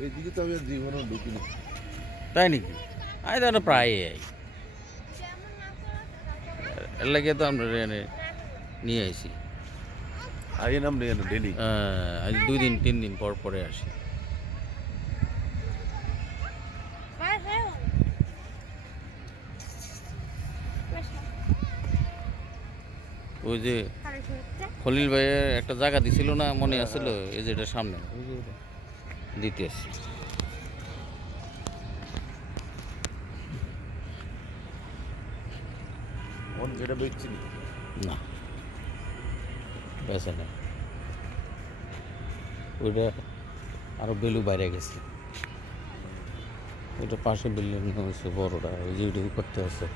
এইদিকে তো আমি আর জীবনে ঢুকিনি। তাই নাকি? আমি তো প্রায় আই, এর লাগে তো আমরা এনে নিয়ে আসি। আই নাম নেই না ডেলি। আজ 2 দিন 3 দিন পর পরে আসি। ওই যে খলিল ভাইয়ের একটা জায়গা দিছিল না, মনে হ্যাঁ, আছিল? হ্যাঁ। এই যে এটার সামনে, ওই যে ওটা দিতে আসছি। মন যেটা বেচছি না। না, বেছে না, ওইটা আরো বেলু বাইরে গেছে। ওইটা পাশে বিল্ডিং হয়েছে বড়টা, ওই যে ওইটাই করতে আছে।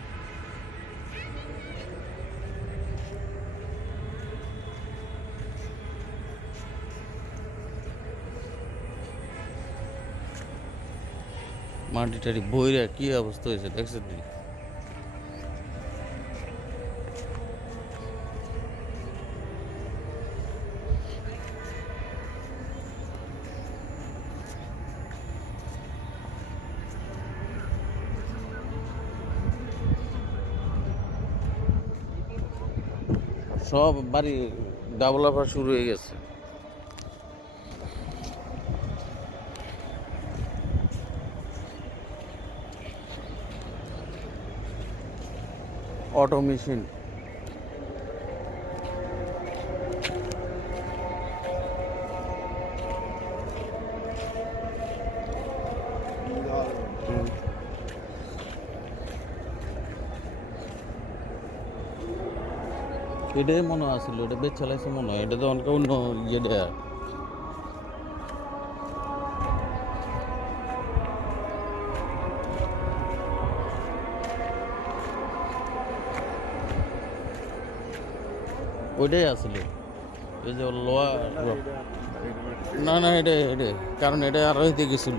মাটি টাটি বইরা কি অবস্থা হয়েছে দেখছেন নি? সব বাড়ি ডেভেলপার শুরু হয়ে গেছে। অটো মেশিন, এটাই মনে আসছিল, এটা বেচ চালাইছে মনে হয়। এটা তো অনেক অন্য ইয়ে দেয়া। ওইটাই আসলে এই যে লোয়া। না না, এটা কারণ এটা আরো হইতে গেছিল।